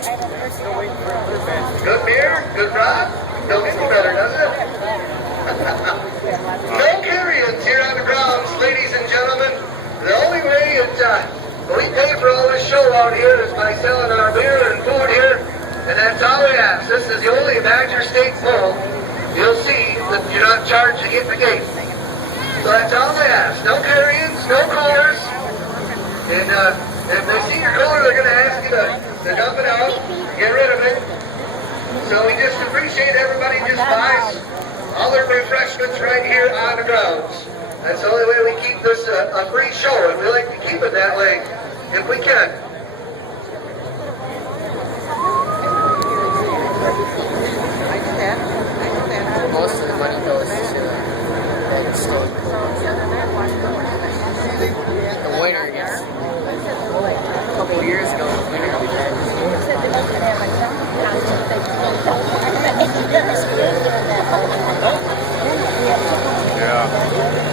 Good beer, good rod. Don't get any better, does it? No carry-ins here on the grounds, ladies and gentlemen. The only way we pay for all this show out here is by selling our beer and food here, and that's all we ask. This is the only Badger State Bowl you'll see that you're not charged to get the gate. So that's all we ask. No carry-ins, no coolers. And if they see your cooler, they're going to ask you to dump it out, get rid of it. So we just appreciate everybody just buys all their refreshments right here on the grounds. That's the only way we keep this a free show, and we like to keep it that way if we can. Most of the money goes to Badger State. The winner gets, a couple of years ago, the winner of Badger State. Yeah.